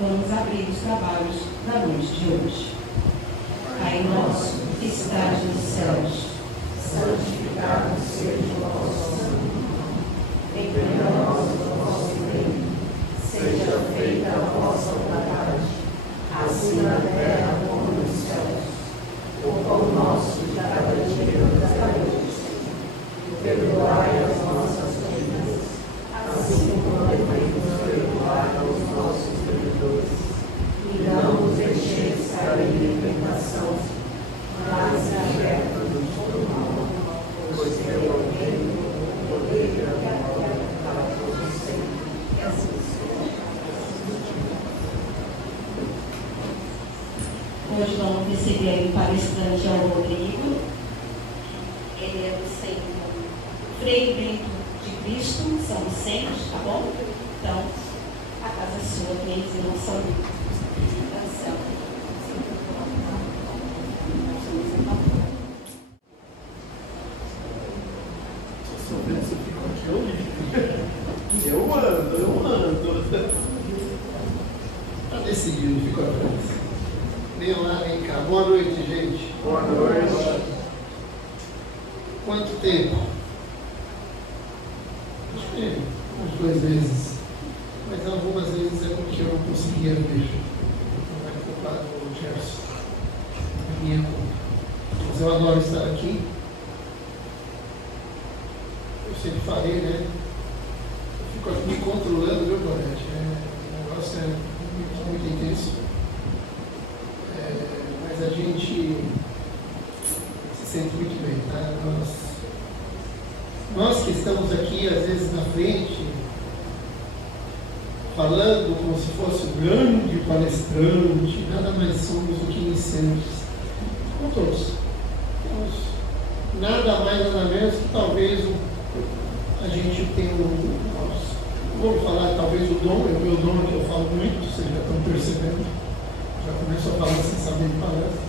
vamos abrir os trabalhos da noite de hoje. Pai nosso, que estás nos céus, santificado seja o vosso nome. Venha a nós o vosso reino. Seja feita a vossa vontade, assim na terra como nos céus. O pão nosso de cada dia nos dai. Perdoai as nossas dívidas, assim como também nos perdoai aos nossos devedores. E não nos deixeis cair em tentação, mas liberta-nos do mal. Pois teu é o reino, o poder e a glória para todos sempre. Assim seja. Hoje vamos receber o palestrante ao Rodrigo. Ele é do Centro Frei Bento de Cristo, São Vicente, tá bom? Então, a casa é sua, três irmãos são Eu ando. Está decidido, fica atrás. Vem lá, vem cá. Boa noite, gente. Boa noite. Quanto tempo? Acho que uns 2 meses. Mas algumas vezes é porque eu não conseguia ver. Não é culpa do Gerson. É minha culpa. Mas eu adoro estar aqui. Eu sempre falei, né? Eu fico aqui me controlando, viu, Gorete? O negócio é muito intenso. Mas a gente se sente muito bem, tá? Nós que estamos aqui, às vezes, na frente, falando como se fosse um grande palestrante, nada mais somos do que iniciantes. Como todos. Temos nada mais, nada menos que talvez a gente tenha vamos falar talvez o dom, é o meu dom que eu falo muito, vocês já estão percebendo, já começo a falar sem saber de palestra.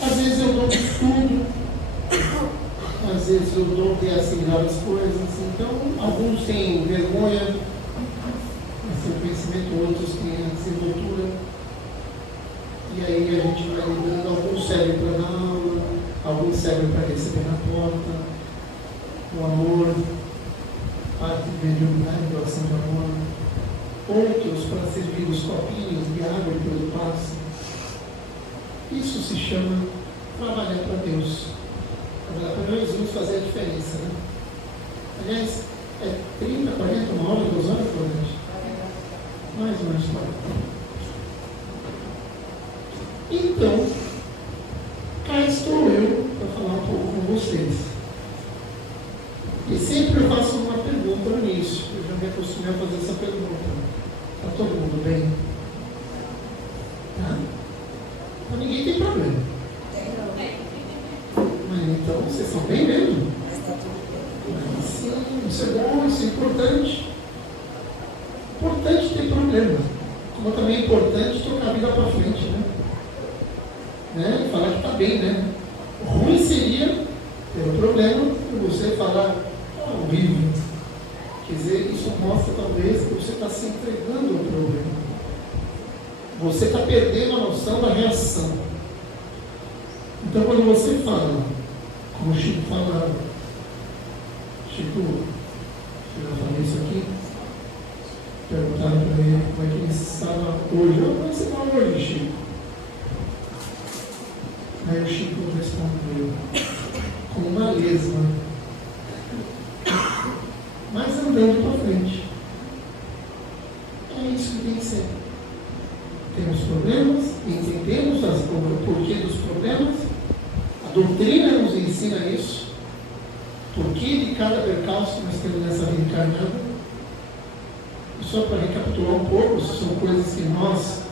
Às vezes eu dou estudo, às vezes eu dou de assimilar as coisas, então alguns têm vergonha, sem conhecimento, outros têm desenvoltura, e aí a gente vai lidando, alguns servem para dar aula, alguns servem para receber na porta, o amor, parte de mediunidade, doação de amor, outros para servir os copinhos de água e pelo passe. Isso se chama trabalhar para Deus. Trabalhar para Jesus fazer a diferença, né? Aliás, é 30, 40, 1 hora, 2 horas por noite? Mais ou menos 40. Então, cá estou eu para falar um pouco com vocês. E sempre eu faço uma pergunta no início. Eu já me acostumei a fazer essa pergunta. Está todo mundo bem? Tá? Então ninguém tem problema. Mas então vocês estão bem mesmo? Mas sim, isso é bom, isso é importante. Importante ter problema. Como também é importante tocar a vida para frente, né? Falar que está bem, né? O ruim seria ter um problema e você falar horrível. Quer dizer, isso mostra talvez que você está se entregando ao problema. Você está perdendo a noção da reação. Então, quando você fala, como o Chico falava, Chico, eu já falei isso aqui, perguntaram para ele como é que ele estava hoje. Como é que você está hoje, Chico? Aí o Chico respondeu, com uma lesma, mas andando para frente. É isso que tem que ser. Temos problemas, entendemos o porquê dos problemas, a doutrina nos ensina isso, porquê de cada percalço que nós temos nessa vida encarnada. E só para recapitular um pouco, são coisas que nós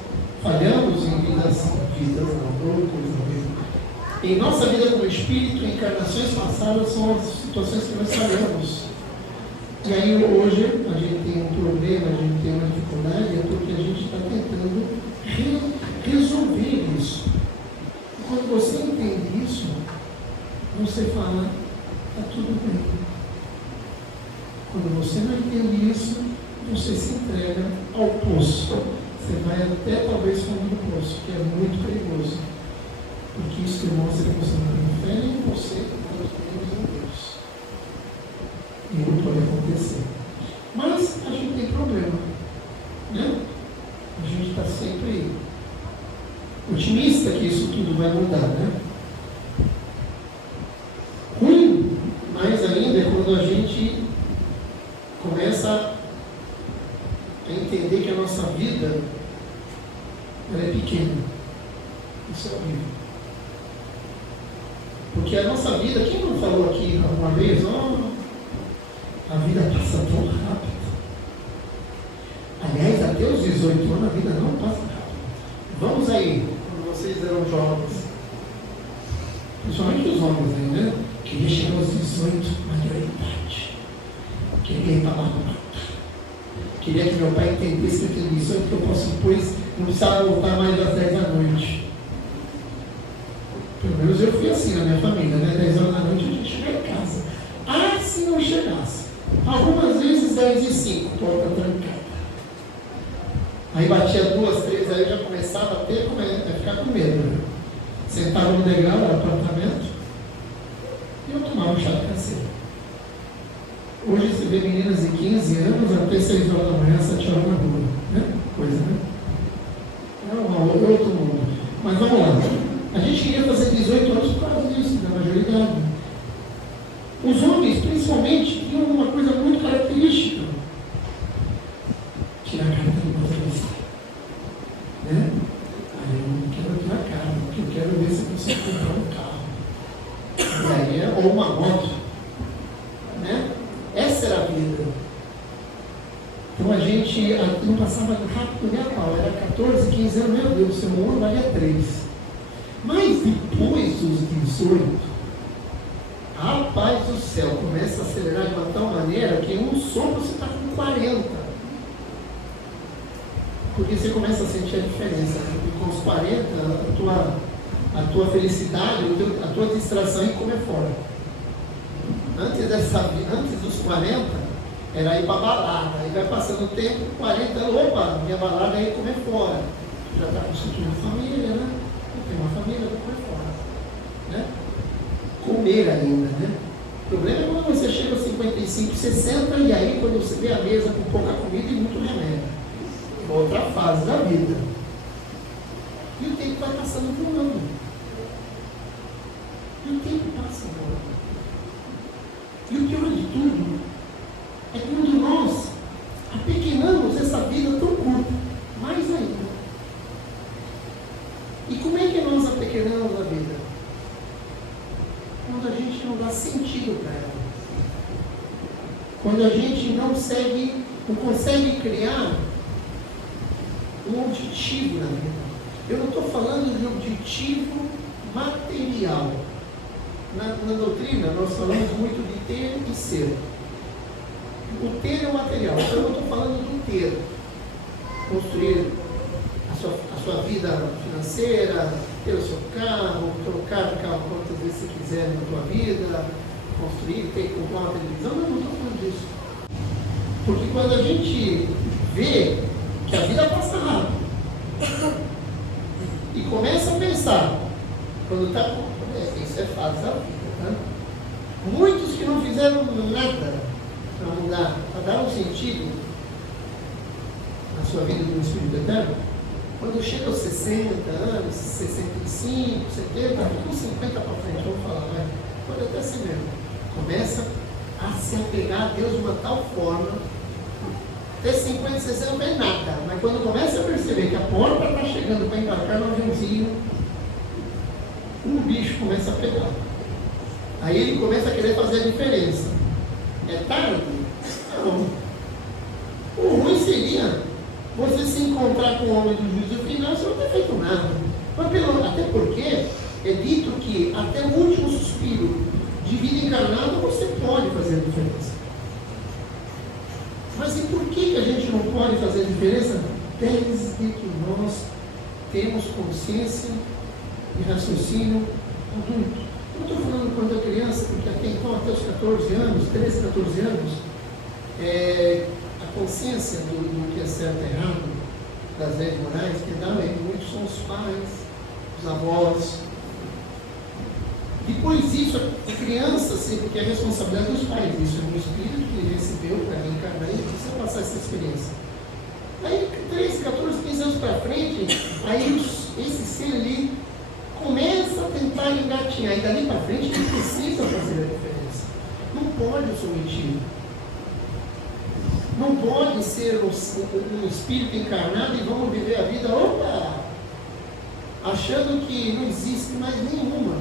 falhamos em vidas não, coisa mesmo. Em nossa vida como espírito, em encarnações passadas, são as situações que nós falhamos. E aí hoje a gente tem um problema, a gente tem uma dificuldade, é porque a gente está tentando resolver isso. E quando você entende isso, você fala, está tudo bem. Quando você não entende isso, você se entrega ao poço. você vai até talvez fundo do poço, que é muito perigoso. Porque isso demonstra que você não tem fé em você, mas temos em Deus. E não pode acontecer. Mas a gente tem problema, né? A gente está sempre otimista que isso tudo vai mudar, né? Ruim, mais ainda, é quando a gente começa a entender que a nossa vida ela é pequena. Isso é horrível. Porque a nossa vida, quem não falou aqui alguma vez, a vida passa tão rápido. Aliás, até os 18 anos a vida não passa rápido. Vamos aí, quando vocês eram jovens, principalmente os homens aí, né? Queria chegar aos 18, maioridade. Queria ir para lá. Queria que meu pai entendesse que eu tenho 18, que eu posso depois, não precisava voltar mais às 10 da noite. Pelo menos eu fui assim na minha família, né? 10 horas da noite a gente chegava em casa. Ah, se não chegasse. Algumas vezes 10 e 5, porta trancada. Aí batia 2, 3, aí eu já começava a ficar com medo, né? Sentava no degrau do apartamento e eu tomava um chá de caseiro. Hoje você vê meninas de 15 anos até 6 horas da manhã, 7 horas na rua, né? Coisa, né? É outro mundo. Mas vamos lá. A gente queria fazer 18 anos por causa disso, da maioridade. Os homens, principalmente, tinham uma coisa muito característica. Tirar a carta do motorista. Né? Aí eu não quero tirar a carta, porque eu quero ver se eu consigo comprar um carro. E aí ou uma moto. Né? Essa era a vida. Então a gente não passava rápido, né, Paulo? Era 14, 15 anos, meu Deus, seu ano valia 3. Mas depois dos 18, rapaz do céu, começa a acelerar de uma tal maneira que em um sopro você está com 40. Porque você começa a sentir a diferença. Né? E com os 40, a tua felicidade, a tua distração é comer fora. Antes dos 40, era ir para balada. Aí vai passando o tempo, 40, opa, minha balada é ir comer fora. Já está constituindo família, né? Tem uma família, vou comer fora. Né? Comer ainda, né? O problema é quando você chega aos 55, 60 e aí quando você vê a mesa com pouca comida e muito remédio. Outra fase da vida. E o tempo vai passando voando. E o tempo passa voando. E o pior de tudo é quando nós apequenamos essa vida tão curta. Mais ainda. E como é que nós apequenamos a vida? Quando a gente não dá sentido para ela. Quando a gente não consegue criar um objetivo na vida. Eu não estou falando de objetivo material. Na doutrina, nós falamos muito de ter e ser. O ter é o material. Então, eu estou falando do ter. Construir a sua vida financeira, ter o seu carro, trocar de carro quantas vezes você quiser na tua vida, construir, comprar uma televisão. Eu não estou falando disso. Porque quando a gente vê que a vida passa rápido e começa a pensar, quando está isso é fase da vida, tá? Muitos que não fizeram nada para mudar, para dar um sentido na sua vida do Espírito Eterno, quando chega aos 60 anos, 65, 70, uns 50 para frente, vamos falar, né? Pode até ser mesmo. Começa a se apegar a Deus de uma tal forma, até 50, 60 não vê nada, mas quando começa a perceber que a porta está chegando para embarcar no aviãozinho, o bicho começa a pegar. Aí ele começa a querer fazer a diferença. É tarde? Não. O ruim seria você se encontrar com o homem do juízo final, você não ter feito nada. Até porque é dito que até o último suspiro de vida encarnada você pode fazer a diferença. Mas e por que a gente não pode fazer a diferença? Desde que nós temos consciência e raciocínio adulto. Não estou falando quando é criança, porque até os 14 anos, 13, 14 anos, a consciência do que é certo e errado, das leis morais, que dá muito são os pais, os avós. Depois isso, a criança sempre que é responsabilidade dos pais. Isso é um espírito que ele recebeu para reencarnar e precisa passar essa experiência. Aí, 13, 14, 15 anos para frente, aí esse ser ali começa a tentar engatinhar. E dali para frente ele precisa fazer a diferença. Não pode o sometido. Não pode ser um espírito encarnado e vamos viver a vida, achando que não existe mais nenhuma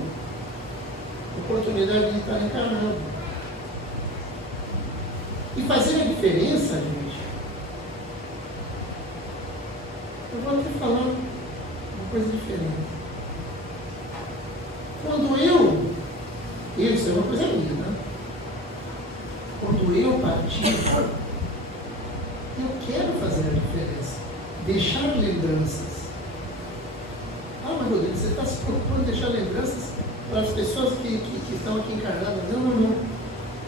oportunidade de estar encarnado. E fazer a diferença, gente, eu vou aqui falar uma coisa diferente. Quando isso é uma coisa minha, né? Quando eu partir, eu quero fazer a diferença, deixar lembranças. Mas Rodrigo, você está se propondo deixar lembranças para as pessoas que estão aqui encarnadas? Não.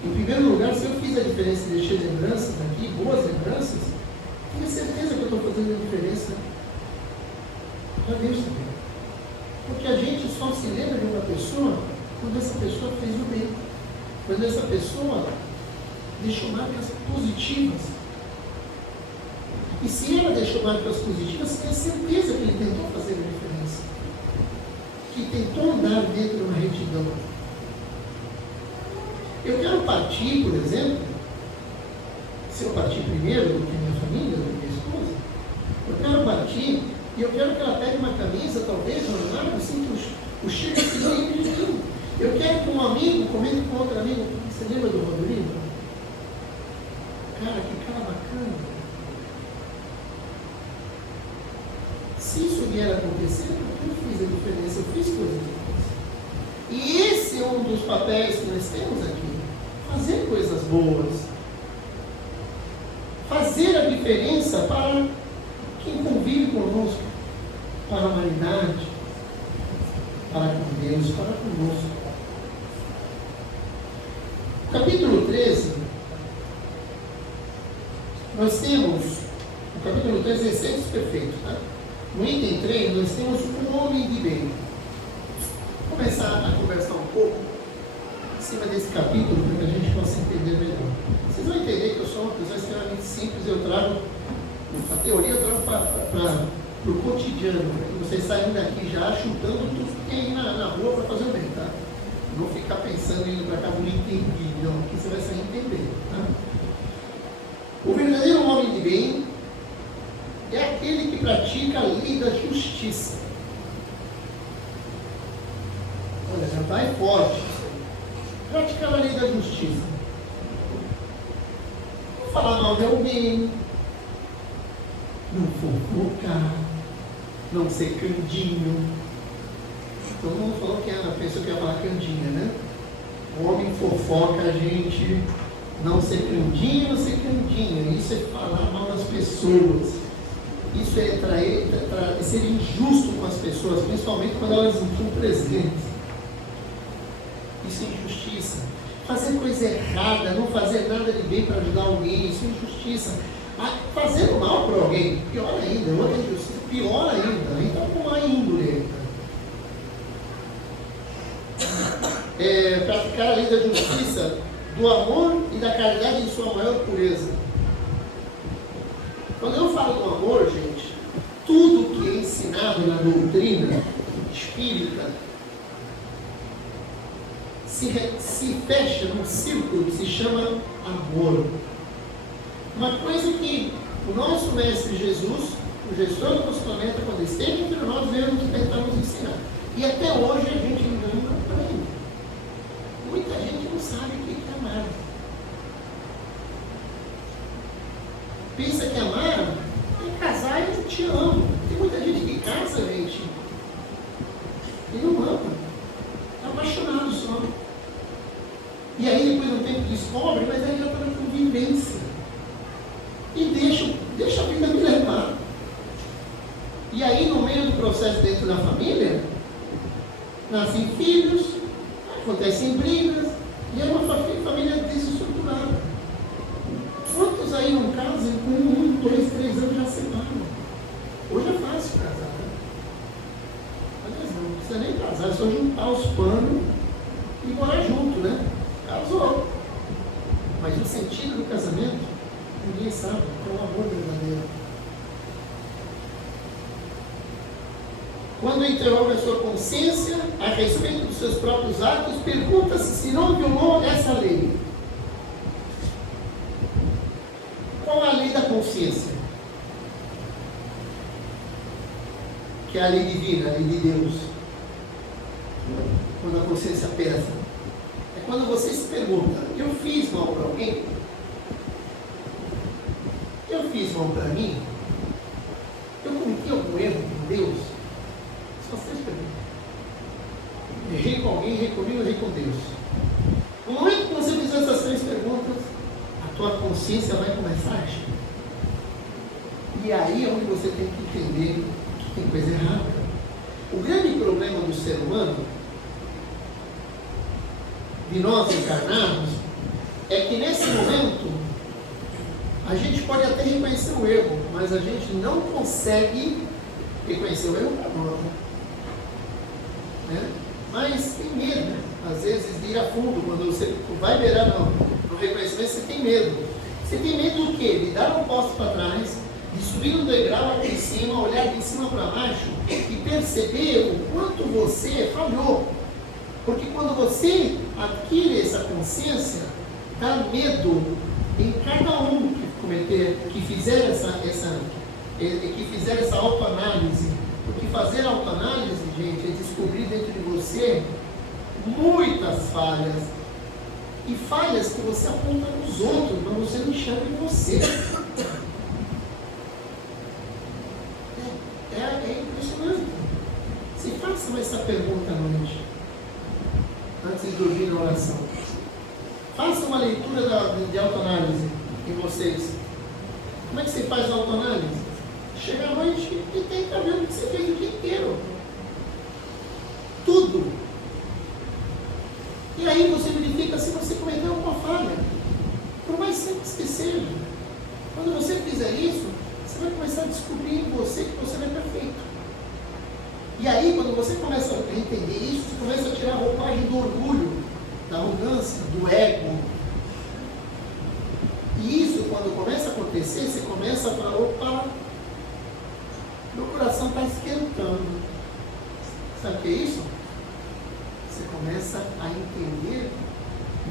Em primeiro lugar, se eu fiz a diferença e deixei lembranças aqui, boas lembranças, tenho certeza que eu estou fazendo a diferença. Já Deus também. Porque a gente só se lembra de uma pessoa quando essa pessoa fez o bem. Quando essa pessoa deixou marcas positivas. E se ela deixou marcas positivas, tenha certeza que ele tentou fazer a diferença. Que tentou andar dentro de uma retidão. Eu quero partir, por exemplo, se eu partir primeiro do que minha família, do que minha esposa, eu quero partir e eu quero que ela pegue uma camisa, talvez, uma marca, assim, que o Chico se lembre de mim. Eu quero que um amigo comente com outro amigo. Você lembra do Rodrigo? Cara, que cara bacana. Se isso vier a acontecer, eu fiz a diferença, eu fiz coisas boas. E esse é um dos papéis que nós temos aqui. Fazer coisas boas. Fazer a diferença para quem convive conosco, para a humanidade, para com Deus, para conosco. Capítulo 13, nós temos, o capítulo 13 é Excessos Perfeitos, tá? No item 3, nós temos um homem de bem. Vou começar a conversar um pouco em cima desse capítulo, para que a gente possa entender melhor. Vocês vão entender que eu sou uma pessoa extremamente simples, eu trago a teoria, eu trago para o cotidiano, para que vocês saiam daqui já chutando tudo que tem na rua para fazer o bem, tá? Não ficar pensando em ir para cá, não entendi, não, porque você vai sair entender, tá? O verdadeiro homem de bem é aquele que pratica a lei da justiça. Olha, já vai forte. Praticar a lei da justiça. Não falar mal de alguém. Não fofocar. Não ser candinho. Todo mundo falou que a pessoa que ia falar candinha, né? O homem fofoca a gente. Não ser candinho, não ser candinha. Isso é falar mal das pessoas. Isso é ser injusto com as pessoas, principalmente quando elas estão presentes. Isso é injustiça. Fazer coisa errada, não fazer nada de bem para ajudar alguém, isso é injustiça. Fazer o mal para alguém, pior ainda, outra injustiça, pior ainda, então com má índole. Praticar a lei da justiça, do amor e da caridade em sua maior pureza. Quando eu falo do amor, gente, tudo que é ensinado na doutrina espírita se fecha num círculo que se chama amor. Uma coisa que o nosso Mestre Jesus, o gestor do nosso planeta, quando esteve entre nós, veio tentar nos ensinar. E até hoje a gente nunca aprende. Muita gente não sabe o que é amar. Pensa que amar é casar e eu te amo. Tem muita gente que casa, gente, e não ama. Está apaixonado só. E aí depois do tempo descobre, mas aí já está na convivência. E deixa a vida me levar. E aí no meio do processo dentro da família, nascem filhos, acontecem brigas, e é uma família desestruturada. Quantos aí não casam com 1, 2, 3 anos já separam? É só juntar os panos e morar junto, né? Casou. Mas o sentido do casamento, ninguém sabe. É o amor verdadeiro. Quando interroga a sua consciência a respeito dos seus próprios atos, pergunta-se se não violou essa lei. Qual é a lei da consciência? Que é a lei divina, a lei de Deus. Quando a consciência pesa. É quando você se pergunta, eu fiz mal para alguém? Eu fiz mal para mim? Eu cometi algum erro com Deus? Só três perguntas. Errei com alguém, errei comigo, errei com Deus. No momento que você fizer essas três perguntas, a tua consciência vai começar a agir. E aí é onde você tem que entender que tem coisa errada. O grande problema do ser humano, de nós encarnados, é que nesse momento a gente pode até reconhecer o erro, mas a gente não consegue reconhecer o erro para nós. Né? Mas tem medo, às vezes, de ir a fundo. Quando você vai beirar no reconhecimento, você tem medo. Você tem medo do quê? De dar um passo para trás, de subir no degrau aqui em cima, olhar de cima para baixo e perceber o quanto você falhou. Porque quando você adquire essa consciência, dá medo em cada um que fizer essa autoanálise. Porque fazer autoanálise, gente, é descobrir dentro de você muitas falhas. E falhas que você aponta nos outros, mas você não enxerga em você. É impressionante. Se faça essa pergunta à noite, antes de dormir na oração. Faça uma leitura de autoanálise em vocês. Como é que você faz a autoanálise? Chega à noite e tenta ver o que você fez o dia inteiro. Tudo. E aí você verifica se você cometeu alguma falha. Por mais simples que seja. Quando você fizer isso, você vai começar a descobrir em você que você não é perfeito. E aí, quando você começa a entender isso, você começa a tirar a roupagem do orgulho, da arrogância, do ego. E isso, quando começa a acontecer, você começa a falar, opa, meu coração está esquentando. Sabe o que é isso? Você começa a entender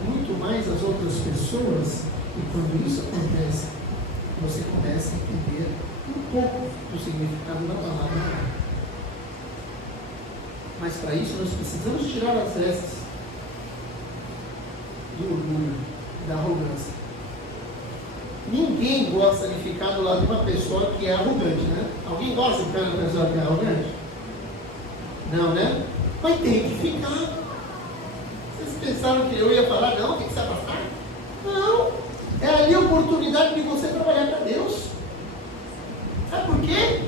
muito mais as outras pessoas, e quando isso acontece, você começa a entender um pouco do significado da palavra. Mas para isso nós precisamos tirar as vestes do orgulho, da arrogância. Ninguém gosta de ficar do lado de uma pessoa que é arrogante, né? Alguém gosta de ficar de uma pessoa que é arrogante? Não, né? Mas tem que ficar. Vocês pensaram que eu ia falar, não, tem que se afastar? Não. É ali a oportunidade de você trabalhar para Deus. Sabe por quê?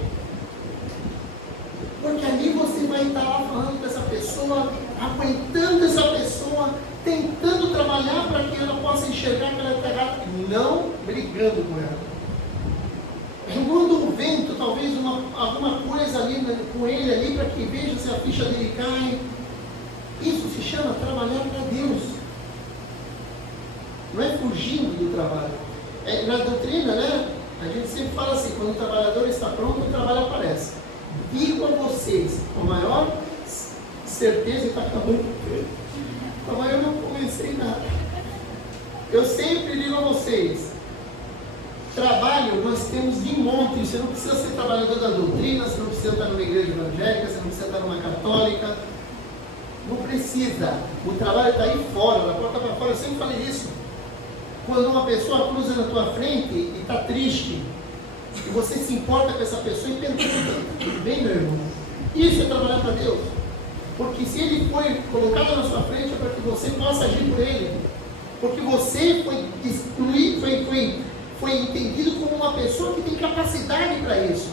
Porque ali você vai estar lá falando com essa pessoa, aguentando essa pessoa, tentando trabalhar para que ela possa enxergar que ela está errada, não brigando com ela. Jogando um vento, talvez alguma coisa ali com ele ali, para que veja se a ficha dele cai. Isso se chama trabalhar para Deus. Não é fugindo do trabalho. Na doutrina, né? A gente sempre fala assim, quando o trabalhador está pronto, o trabalho aparece. Digo a vocês, com a maior certeza, está acabando. Mas eu não comecei nada. Eu sempre digo a vocês, trabalho nós temos de monte. Você não precisa ser trabalhador da doutrina, você não precisa estar numa igreja evangélica, você não precisa estar numa católica. Não precisa. O trabalho está aí fora, da porta para fora. Eu sempre falei isso. Quando uma pessoa cruza na tua frente e está triste, e você se importa com essa pessoa e pergunta, tudo bem, meu irmão? Isso é trabalhar para Deus. Porque se ele foi colocado na sua frente é para que você possa agir por ele. Porque você foi excluído, foi entendido como uma pessoa que tem capacidade para isso.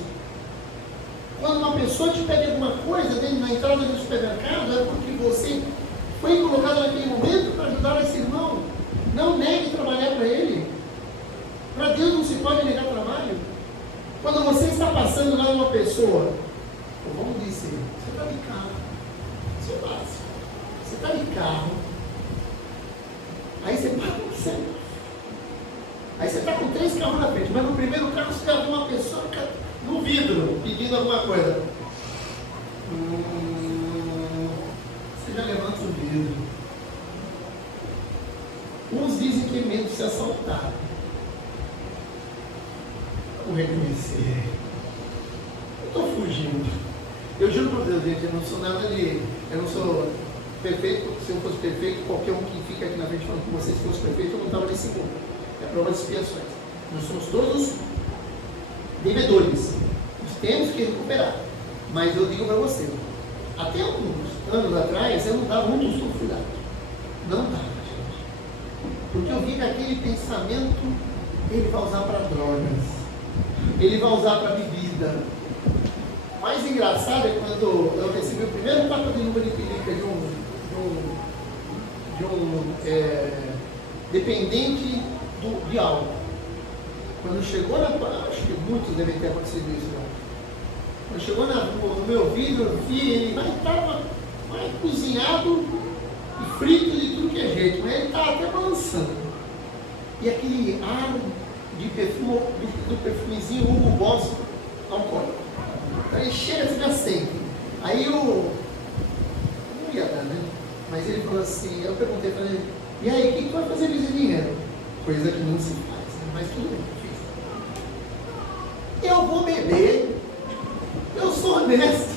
Quando uma pessoa te pede alguma coisa na entrada do supermercado, é porque você foi colocado naquele momento para ajudar esse irmão. Não negue trabalhar para ele. Para Deus não se pode negar trabalho. Quando você está passando lá uma pessoa, vamos dizer, você está de carro, Isso é básico. Você está de carro, aí você para no centro. Aí você está com 3 carros na frente, mas no primeiro carro você já vê uma pessoa no vidro pedindo alguma coisa. Você já levanta o vidro. Uns dizem que é medo de ser assaltado. Vou reconhecer. Eu estou fugindo. Eu juro para Deus, gente, eu não sou nada de. Eu não sou perfeito, porque se eu fosse perfeito, qualquer um que fica aqui na frente falando com vocês que fosse perfeito, eu não estava nesse mundo. É prova de expiações. Nós somos todos devedores. Nós temos que recuperar. Mas eu digo para você, até alguns anos atrás, eu não dava muito sulfurado. Não dava, gente. Porque eu vi que aquele pensamento, ele vai usar para drogas. Ele vai usar para bebida. O mais engraçado é quando eu recebi o primeiro papo de número de pelica de um dependente de álcool. Quando chegou na rua, acho que muitos devem ter acontecido isso, né? Quando chegou no meu vídeo, eu vi, ele estava mais cozinhado e frito de tudo que é jeito, mas ele estava até balançando. E aquele ar de perfume, do perfumezinho Hugo Boss alcoólico. Então ele chega assim, aceita. Aí eu não ia dar, né? Mas ele falou assim, eu perguntei para ele, e aí, o que tu vai fazer com esse dinheiro? Coisa que não se faz, né? Mas tudo bem, eu fiz. Eu vou beber, eu sou honesto.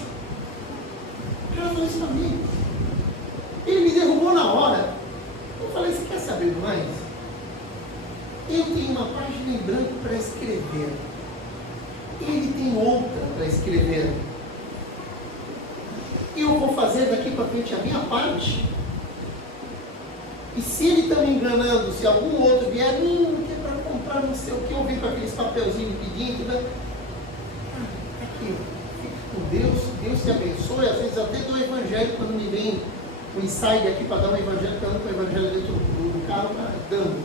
Ele falou isso para mim. Ele me derrubou na hora. Eu falei, você quer saber mais? Eu tenho uma página em branco para escrever. Ele tem outra para escrever. Eu vou fazer daqui para frente a minha parte. E se ele está me enganando, se algum outro vier, que é para comprar não sei o que, eu venho com aqueles papelzinhos pedindo, né? Aqui, fica com Deus, Deus te abençoe. Às vezes até do evangelho, quando me vem o insight aqui para dar um evangelho, eu ando com o evangelho dentro do carro, dando.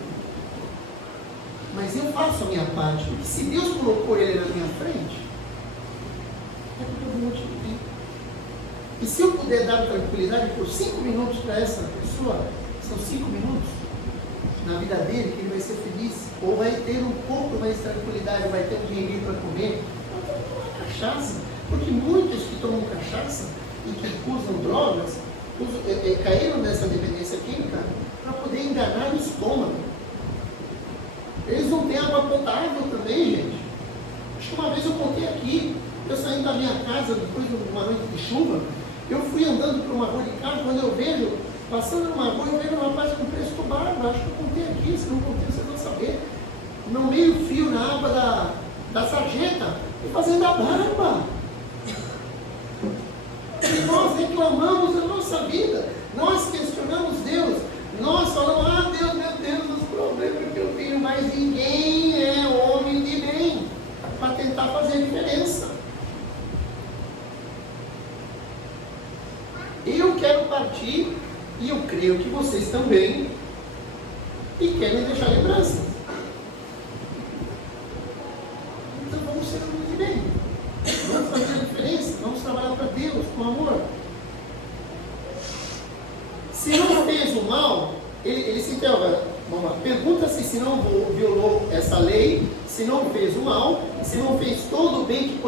Mas eu faço a minha parte, porque se Deus colocou ele na minha frente, é porque eu vou te pedir. E se eu puder dar tranquilidade por 5 minutos para essa pessoa, são 5 minutos na vida dele que ele vai ser feliz, ou vai ter um pouco mais de tranquilidade, vai ter um dinheirinho para comer, não tem que tomar cachaça, porque muitos que tomam cachaça e que usam drogas, caíram nessa dependência química para poder enganar o estômago. Eles não têm água potável também, gente. Acho que uma vez eu contei aqui, eu saindo da minha casa depois de uma noite de chuva, eu fui andando por uma rua de carro, quando eu vejo, passando numa rua, eu vejo um rapaz com preço barba, acho que eu contei aqui, se não contei, vocês vão saber. No meio fio, na água da sarjeta, e fazendo a barba. E nós reclamamos da nossa vida, nós questionamos Deus, nós falamos, Deus, meu Deus, os problemas que eu tenho, mas ninguém é homem de bem para tentar fazer a diferença. Eu quero partir, e eu creio que vocês também, e querem deixar lembranças. Então vamos ser homens de bem, vamos fazer a diferença, vamos trabalhar para Deus com amor. Se não fez o mal, ele se interroga, pergunta-se se não violou essa lei, se não fez o mal, se não fez todo o bem que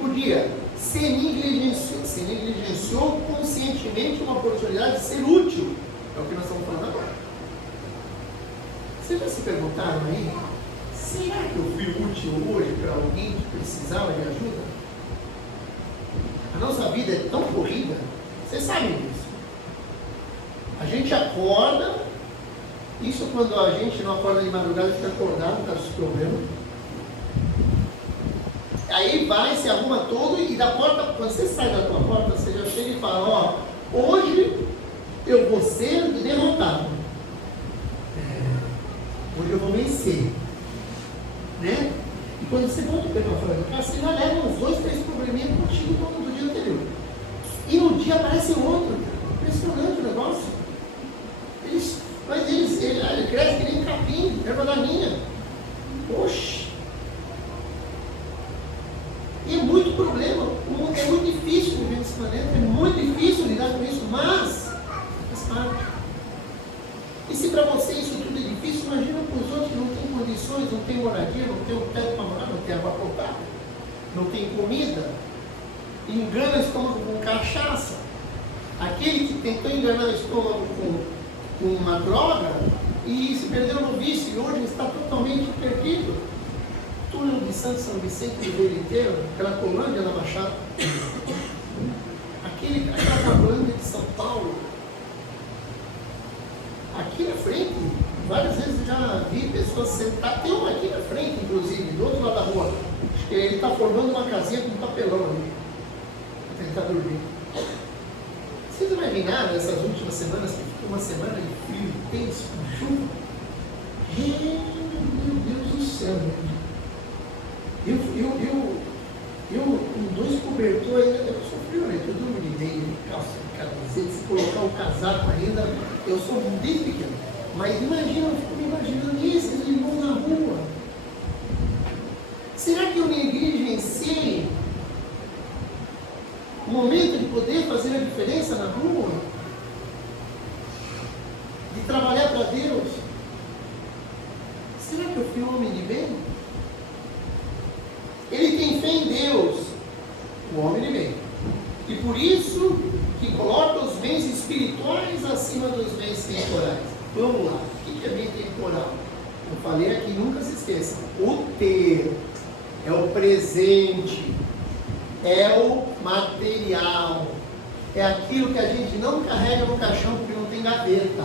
podia, se negligenciou conscientemente uma oportunidade de ser útil. É o que nós estamos falando agora. Vocês já se perguntaram aí, será que eu fui útil hoje para alguém que precisava de ajuda? A nossa vida é tão corrida, vocês sabem disso. A gente acorda, isso quando a gente não acorda de madrugada, fica acordado por causa dos problemas. Aí vai, se arruma todo e da porta, quando você sai da tua porta, você já chega e fala, hoje eu vou ser derrotado. Hoje eu vou vencer. Né? E quando você volta para fora da casa, você já leva uns 2, 3 probleminhas contigo do dia anterior. E no dia aparece outro. Impressionante o negócio. Ele cresce que nem capim, erva daninha. Oxi! E é muito problema. É muito difícil viver nesse planeta, é muito difícil lidar com isso, E se para você isso tudo é difícil, imagina para os outros que não têm condições, não tem moradia, não tem um teto para morar, não tem água potável, não tem comida. Engana o estômago com cachaça. Aquele que tentou enganar o estômago com uma droga e se perdeu no vício e hoje está totalmente perdido. Túnel de São Vicente do Veriteiro, Cracolândia na Baixada. Aquela Cracolândia de São Paulo. Aqui na frente, várias vezes eu já vi pessoas sentadas. Tem uma aqui na frente, inclusive, do outro lado da rua. Ele está formando uma casinha com papelão ali. Para tentar dormir. Vocês imaginaram essas últimas semanas, que ficou uma semana de frio intenso, com chuva? Meu Deus do céu, eu com 2 cobertores, eu sou friorento, eu durmo de meia, de calça, de camiseta, se colocar um casaco ainda, eu sou muito pequeno. Mas imagina, eu fico me imaginando, e esses irmãos na rua? Será que eu negligenciei o momento de poder fazer a diferença na rua? De trabalhar para Deus? Será que eu fui um homem de bem? Ele tem fé em Deus, o homem de bem. E por isso que coloca os bens espirituais acima dos bens temporais. Vamos lá, o que é bem temporal? Eu falei aqui, nunca se esqueça. O ter é o presente, é o material, é aquilo que a gente não carrega no caixão porque não tem gaveta.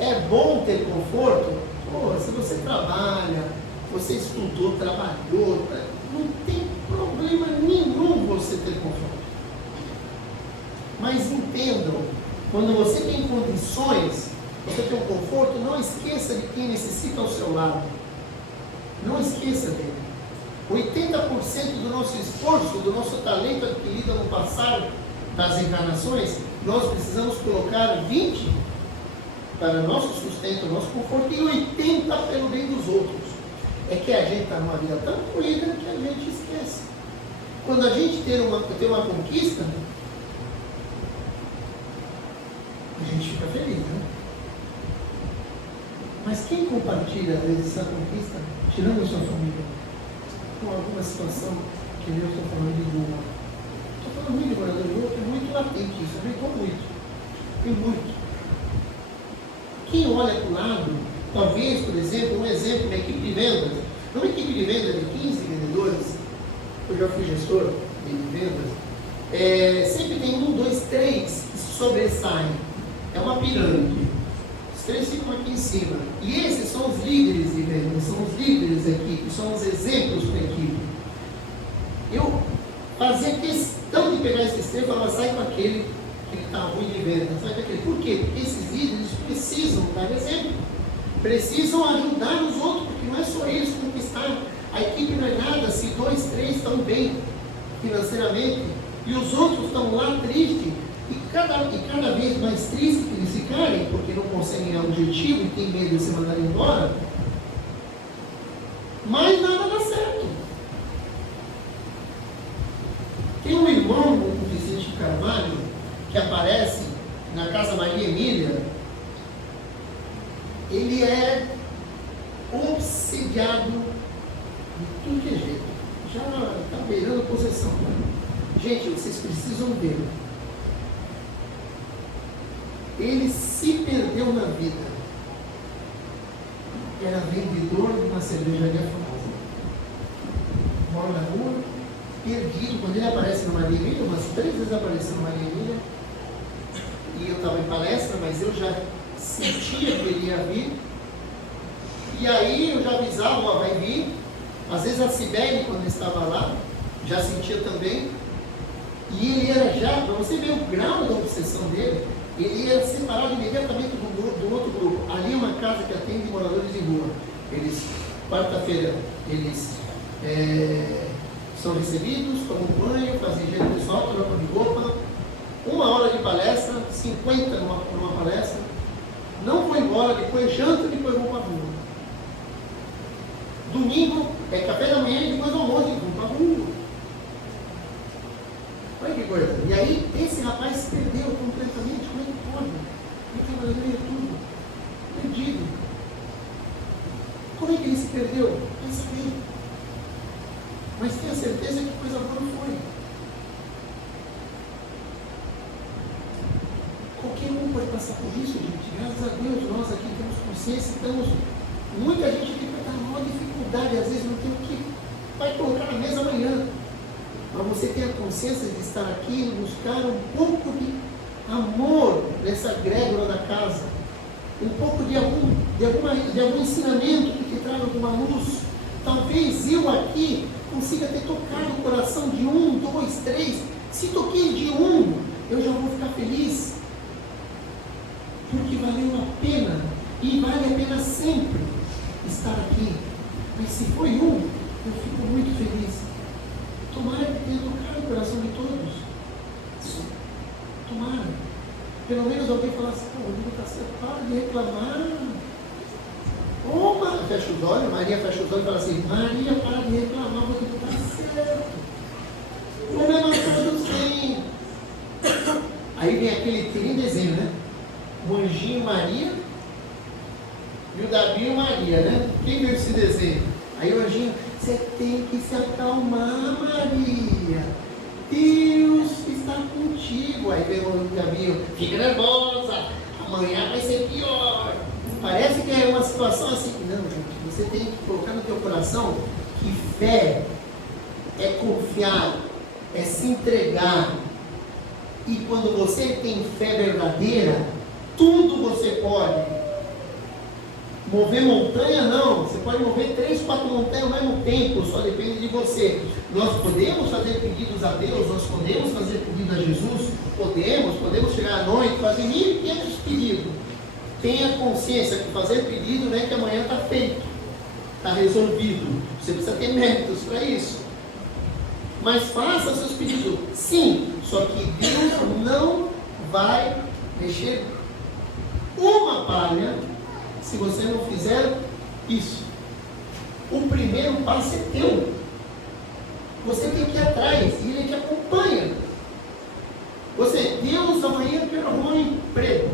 É bom ter conforto? Pô, se você trabalha, você estudou, trabalhou, não tem problema nenhum você ter conforto. Mas entendam, quando você tem condições, você tem um conforto, não esqueça de quem necessita ao seu lado. Não esqueça dele. 80% do nosso esforço, do nosso talento adquirido no passado das encarnações, nós precisamos colocar 20% para nosso sustento, nosso conforto, e 80% pelo bem dos outros. É que a gente está numa vida tão corrida que a gente esquece. Quando a gente tem uma conquista, a gente fica feliz, né? Mas quem compartilha, às vezes, essa conquista, tirando a sua família, com alguma situação que eu estou falando de uma? Estou falando muito de morador de rua, é muito latente isso, aumentou muito. Tem muito. Quem olha para o lado, talvez, por exemplo, um exemplo, uma equipe de vendas, uma equipe de vendas de 15 vendedores, eu já fui gestor de vendas, sempre tem 1, 2, 3 que sobressaem. É uma pirâmide. Os 3 ficam aqui em cima. E esses são os líderes de vendas, são os líderes da equipe, são os exemplos para a equipe. Eu fazia questão de pegar esses 3 e falar, sai com aquele que está ruim de venda, sai com aquele. Por quê? Porque esses líderes precisam dar exemplo. Precisam ajudar os outros, porque não é só eles conquistar. A equipe não é nada se 2, 3 estão bem financeiramente e os outros estão lá tristes. E cada vez mais tristes que eles ficarem, porque não conseguem o objetivo e tem medo de ser mandado embora, mais nada dá certo. Tem um irmão, o Vicente Carvalho, que aparece na Casa Maria Emília. Ele é obsediado de tudo que é jeito. Já está beirando possessão. Gente, vocês precisam ver. Ele se perdeu na vida. Era vendedor de uma cervejaria famosa. Mora na rua, perdido. Quando ele aparece no Maria Emília, umas 3 vezes apareceu no Maria Emília. E eu estava em palestra, mas eu já sentia que ele ia vir. E aí eu já avisava, ó, vai vir. Às vezes a Cibele, quando estava lá, já sentia também. E ele era já, para você ver o grau da obsessão dele, ele era separado imediatamente do outro grupo. Ali é uma casa que atende moradores de rua. Eles, quarta-feira, eles são recebidos, tomam banho, fazem higiene pessoal, trocam de roupa. 1 hora de palestra, 50 numa palestra. Não foi embora, depois janta, depois vão para a rua. Domingo é café da manhã e depois almoço e vão para a rua. Olha que coisa. E aí, esse rapaz se perdeu completamente. Como é que pode? Ele trabalhou tudo. foi que ele se perdeu? Vai saber. Mas tenha certeza que coisa boa não foi. Qualquer um pode passar por isso, gente. Graças a Deus, nós aqui temos consciência, muita gente aqui vai estar em maior dificuldade, às vezes não tem o que vai colocar na mesa amanhã. Mas você tem a consciência de estar aqui e buscar um pouco de amor nessa egrégora da casa, um pouco de algum ensinamento que te traga alguma luz. Talvez eu aqui consiga ter tocado o coração de 1, 2, 3. Se toquei de 1, eu já vou ficar feliz, porque valeu a pena, e vale a pena sempre estar aqui. Mas se foi 1, eu fico muito feliz. Tomara que tenha tocado o coração de todos. Tomara. Pelo menos alguém falasse, pô, o Rodrigo está certo, para de reclamar. Opa, fecha os olhos, Maria fecha os olhos e fala assim, Maria, para de reclamar, o Rodrigo está certo. Problema todos têm. Aí vem aquele lindo desenho, né? O anjinho Maria e o Davi e Maria, né? Quem viu esse desenho? Aí o anjinho, você tem que se acalmar, Maria. Deus está contigo. Aí vem o Davi, fica nervosa, amanhã vai ser pior. Parece que é uma situação assim. Não, gente, você tem que colocar no teu coração que fé é confiar, é se entregar. E quando você tem fé verdadeira, tudo você pode. Mover montanha não, você pode mover 3, 4 montanhas ao mesmo tempo, só depende de você. Nós podemos fazer pedidos a Deus, nós podemos fazer pedidos a Jesus, podemos chegar à noite, fazer 1.500 pedidos. Tenha consciência que fazer pedido não é que amanhã está feito, está resolvido. Você precisa ter méritos para isso. Mas faça seus pedidos, sim, só que Deus não vai mexer uma palha se você não fizer isso. O primeiro passo é teu. Você tem que ir atrás e Ele te acompanha. Deus, amanhã eu quero arrumar um emprego.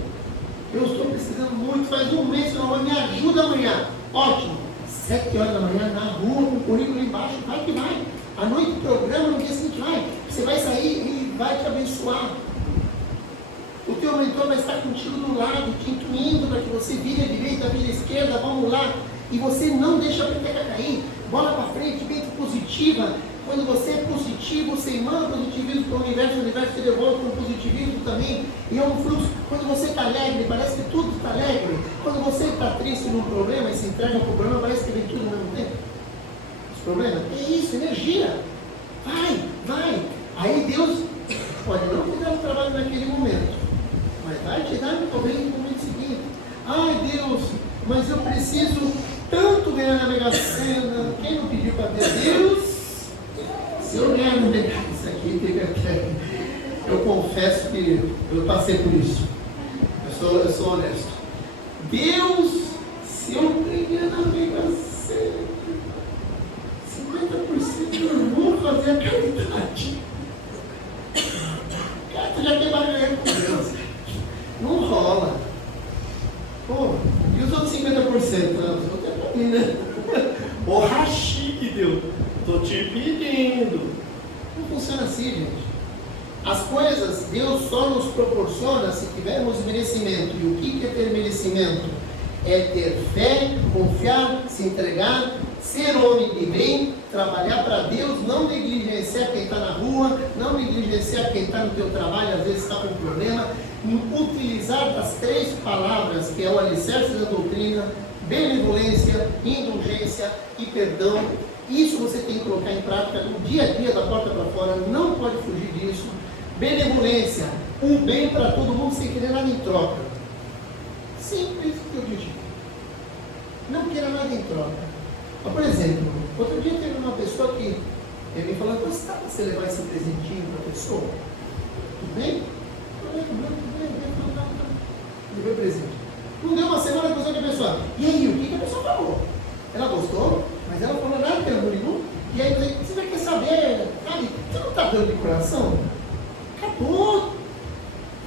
Eu estou precisando muito, faz 1 mês que eu não me ajuda amanhã. Ótimo. 7 horas da manhã na rua, com o currículo embaixo, vai que vai. À noite programa, no dia seguinte vai. Você vai sair e Ele vai te abençoar. O teu mentor vai estar contigo do lado, te intuindo para que você vire à direita, vire à esquerda, vamos lá. E você não deixa a peteca cair. Bola para frente, mente positiva. Quando você é positivo, você manda positivismo para o universo te devolve com positivismo também. E é um fluxo. Quando você está alegre, parece que tudo está alegre. Quando você está triste num problema e se entrega ao problema, parece que vem tudo ao mesmo tempo. Os problemas? É isso, energia. Vai. Aí Deus pode não te dar o trabalho naquele momento, mas vai te dar talvez no momento seguinte. Ai Deus, mas eu preciso tanto ganhar na Mega Sena. Quem não pediu para Deus? Se eu ganhar na Mega Sena, isso aqui teve até. Eu confesso que eu passei por isso. Eu sou honesto. Deus, se eu ganhar na Mega Sena, 50% eu vou fazer a caridade. Cara, tu já tem barulho com Deus. Não rola. Pô, e os outros 50%? Não, os outros é pra mim, né? O rachi que deu. Tô te pedindo. Não funciona assim, gente. As coisas Deus só nos proporciona se tivermos merecimento. E o que é ter merecimento? É ter fé, confiar, se entregar, ser homem de bem, trabalhar para Deus, não negligenciar quem está na rua, não negligenciar quem está no teu trabalho, às vezes está com problema, utilizar as 3 palavras que é o alicerce da doutrina: benevolência, indulgência e perdão. Isso você tem que colocar em prática no dia a dia, da porta para fora, não pode fugir disso. Benevolência, um bem para todo mundo sem querer nada em troca. Simples e objetivo. Não queira nada em troca. Mas, por exemplo, outro dia teve uma pessoa que me falou: gostava de você levar esse presentinho para a pessoa? Tudo bem? Levei o presente. Não deu uma semana com a pessoa. E aí, o que a pessoa falou? Ela gostou, mas ela falou nada que ela não ligou. E aí você vai querer saber, sabe? Você não está dando de coração? Acabou.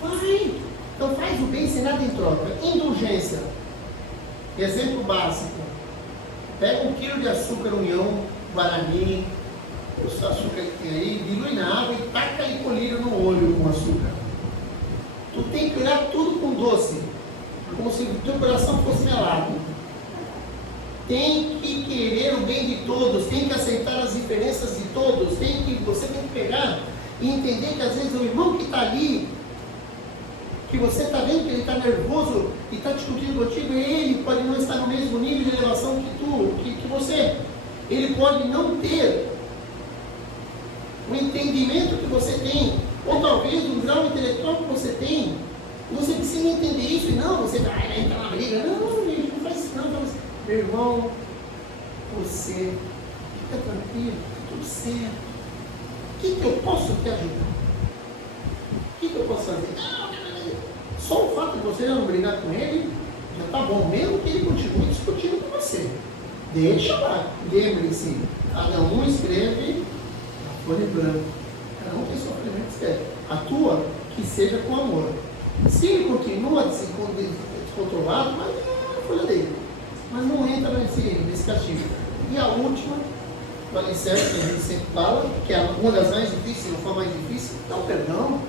Vai. Então faz o bem sem nada em troca. Indulgência. Exemplo básico. Pega 1 quilo de açúcar União, Guarani, o açúcar que tem aí, dilui na água e taca ali colírio no olho com açúcar. Tu tem que olhar tudo com doce, como se o teu coração fosse melado. Tem que querer o bem de todos, tem que aceitar as diferenças de todos, você tem que pegar e entender que às vezes o irmão que está ali, que você está vendo que ele está nervoso e está discutindo contigo, ele pode não estar no mesmo nível de elevação que você. Ele pode não ter o entendimento que você tem, ou talvez o grau intelectual que você tem. Você precisa entender isso e não, você vai entrar na briga. Não, gente, não faz isso não. Meu irmão, você fica tranquilo, tudo certo. O que eu posso te ajudar? O que eu posso fazer? Só o fato de você não brigar com ele, já está bom, mesmo que ele continue discutindo com você. Deixa lá. Lembre-se, cada um escreve a folha em branco. Cada um tem sofrimento que escreve. A tua, que seja com amor. Se ele continua descontrolado, mas é a folha dele. Mas não entra nesse castigo. E a última, o alicerce que a gente sempre fala, que é uma das mais difíceis, não for mais difícil, é o perdão.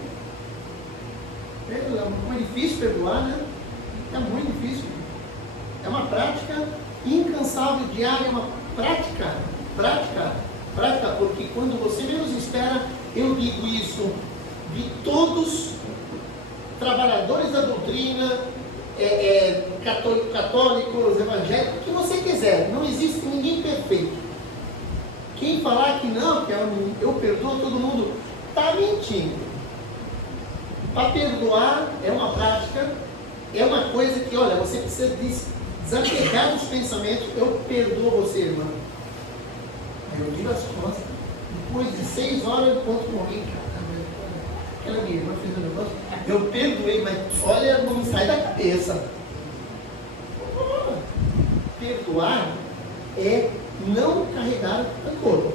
É muito difícil perdoar, né? É muito difícil. É uma prática incansável, diária, é uma prática, porque quando você menos espera, eu digo isso de todos trabalhadores da doutrina, católicos, evangélicos, o que você quiser, não existe ninguém perfeito. Quem falar que não, que eu perdoo todo mundo, está mentindo. Para perdoar é uma prática, é uma coisa que, olha, você precisa desapegar dos pensamentos. Eu perdoo você, irmã. Aí eu digo as costas. Depois de 6 horas eu conto com alguém. Aquela minha irmã fez um negócio. Eu perdoei, mas olha, não me sai da cabeça. Perdoar é não carregar rancor.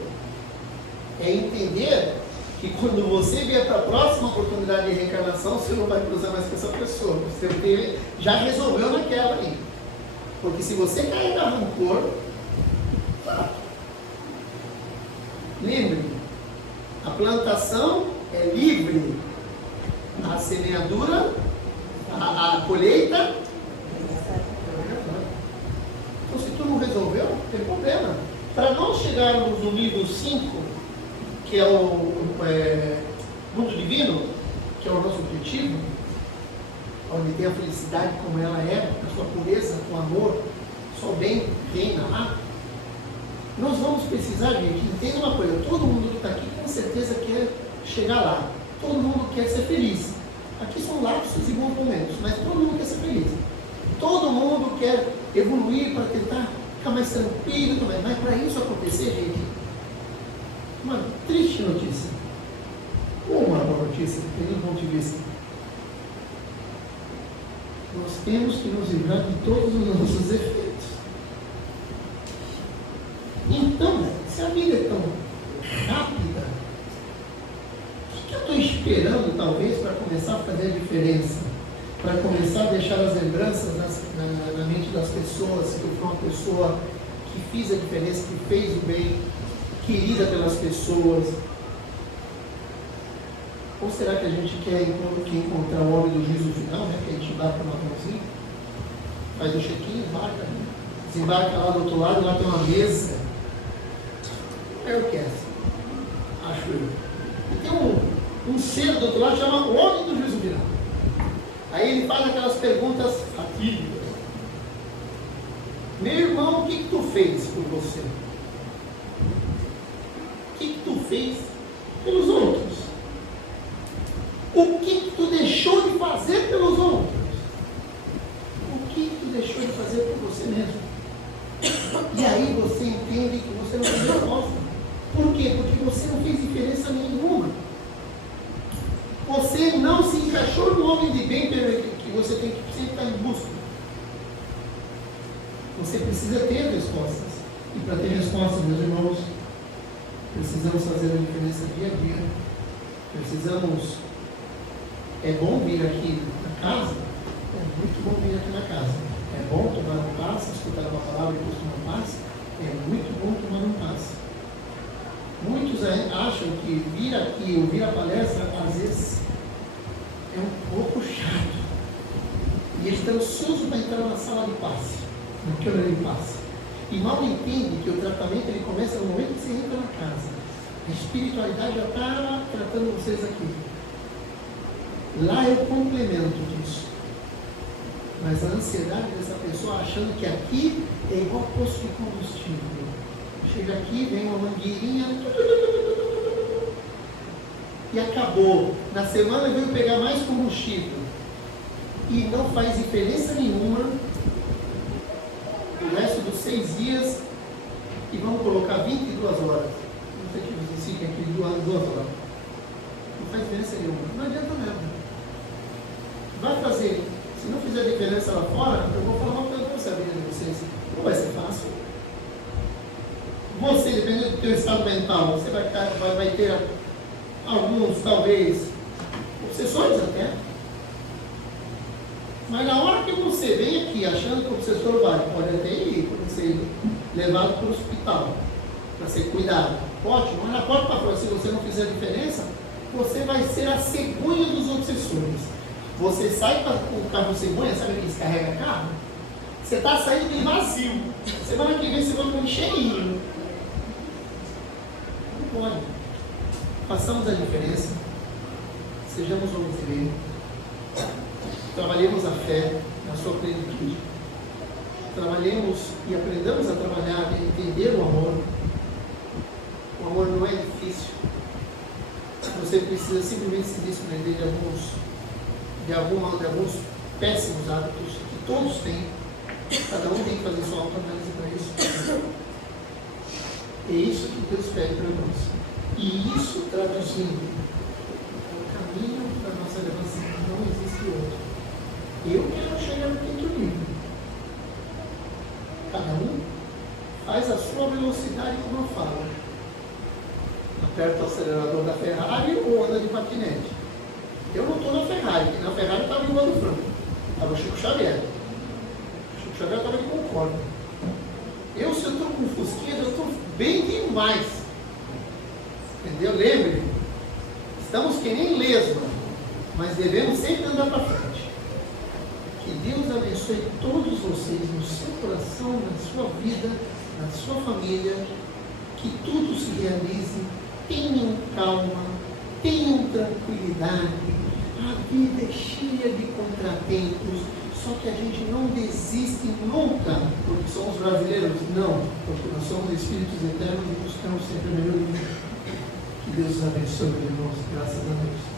É entender que quando você vier para a próxima oportunidade de reencarnação, você não vai cruzar mais com essa pessoa. Você já resolveu naquela aí. Porque se você carregar rancor, lembre, a plantação é livre, a semeadura, a colheita. Então, se tu não resolveu, não tem problema. Para nós chegarmos no nível 5, que é o mundo divino, que é o nosso objetivo, onde tem a felicidade como ela é, a sua pureza, com amor, só bem reina lá. Nós vamos precisar, gente, entenda uma coisa, todo mundo que está aqui com certeza quer chegar lá, todo mundo quer ser feliz. Aqui são lapsos e bons momentos, mas todo mundo quer ser feliz. Todo mundo quer evoluir para tentar ficar mais tranquilo também, mas para isso acontecer, gente, uma triste notícia, ou uma boa notícia, dependendo do ponto de vista. Nós temos que nos livrar de todos os nossos efeitos. Então, se a vida é tão rápida, o que eu estou esperando, talvez, para começar a fazer a diferença? Para começar a deixar as lembranças na mente das pessoas, que eu fui uma pessoa que fiz a diferença, que fez o bem, querida pelas pessoas. Ou será que a gente quer encontrar o homem do juízo final, né? Que a gente embarca no aviãozinho, faz o check-in, embarca, desembarca lá do outro lado, lá tem uma mesa. Eu quero, acho eu. E tem um ser do outro lado que chama o homem do juízo final. Aí ele faz aquelas perguntas fatídicas. Meu irmão, o que tu fez por você? O que tu fez pelos outros? O que tu deixou de fazer pelos outros? O que tu deixou de fazer por você mesmo? E aí você entende que você não tem resposta. Por quê? Porque você não fez diferença nenhuma. Você não se encaixou no homem de bem que você tem que sempre estar em busca. Você precisa ter respostas. E para ter respostas, meus irmãos, precisamos fazer a diferença dia a dia. Precisamos. É bom vir aqui na casa? É muito bom vir aqui na casa. É bom tomar um passe, escutar uma palavra e depois tomar um passe? É muito bom tomar um passe. Muitos acham que vir aqui, ouvir a palestra, às vezes é um pouco chato. E ele está ansioso para entrar na sala de passe, na câmara de passe. E mal entende que o tratamento ele começa no momento que você entra na casa. A espiritualidade já está tratando vocês aqui. Lá eu complemento disso. Mas a ansiedade dessa pessoa achando que aqui é igual posto de combustível. Chega aqui, vem uma mangueirinha e acabou. Na semana veio pegar mais combustível. E não faz diferença nenhuma o resto dos 6 dias e vamos colocar 22 horas. Não sei o que você fica aqui 2 horas. Não faz diferença nenhuma. Não adianta nada. Vai fazer. Se não fizer diferença lá fora, eu vou falar uma coisa para você, a vida de vocês. Não vai ser fácil. Você, dependendo do teu estado mental, você vai ter alguns, talvez, obsessões até. Mas na hora que você vem aqui achando que o obsessor pode até ir, pode ser levado para o hospital, para ser cuidado. Pode, mas na porta para fora, se você não fizer diferença, você vai ser a cegonha dos obsessores. Você sai com o carro cegonha, sabe que descarrega carro? Você está saindo de vazio. Semana que vem você vai com um cheirinho. Não pode. Façamos a diferença. Sejamos homens de bem. Trabalhemos a fé na sua plenitude. Trabalhemos e aprendamos a trabalhar e entender o amor. O amor não é difícil. Você precisa simplesmente se desprender de alguns péssimos hábitos que todos têm. Cada um tem que fazer sua autoanálise para isso. É isso que Deus pede para nós. E isso traduzindo o caminho da nossa elevação. Não existe outro. Eu quero chegar no 5º nível. Cada um faz a sua velocidade, como eu falo. Aperta o acelerador da Ferrari ou anda de patinete. Eu não estou na Ferrari, porque na Ferrari estava em Lula do Franco. Estava o Chico Xavier. O Chico Xavier estava de Concórdia. Se eu estou com fusquinha, eu estou bem demais. Entendeu? Lembre, estamos que nem lesma, mas devemos sempre andar para frente. Que Deus abençoe todos vocês no seu coração, na sua vida, na sua família. Que tudo se realize. Tenham calma, tenham tranquilidade. A vida é cheia de contratempos, só que a gente não desiste nunca, porque somos brasileiros, não, porque nós somos espíritos eternos e buscamos sempre a melhoria. Que Deus os abençoe, irmãos, graças a Deus.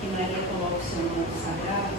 Que Maria coloque o seu nome sagrado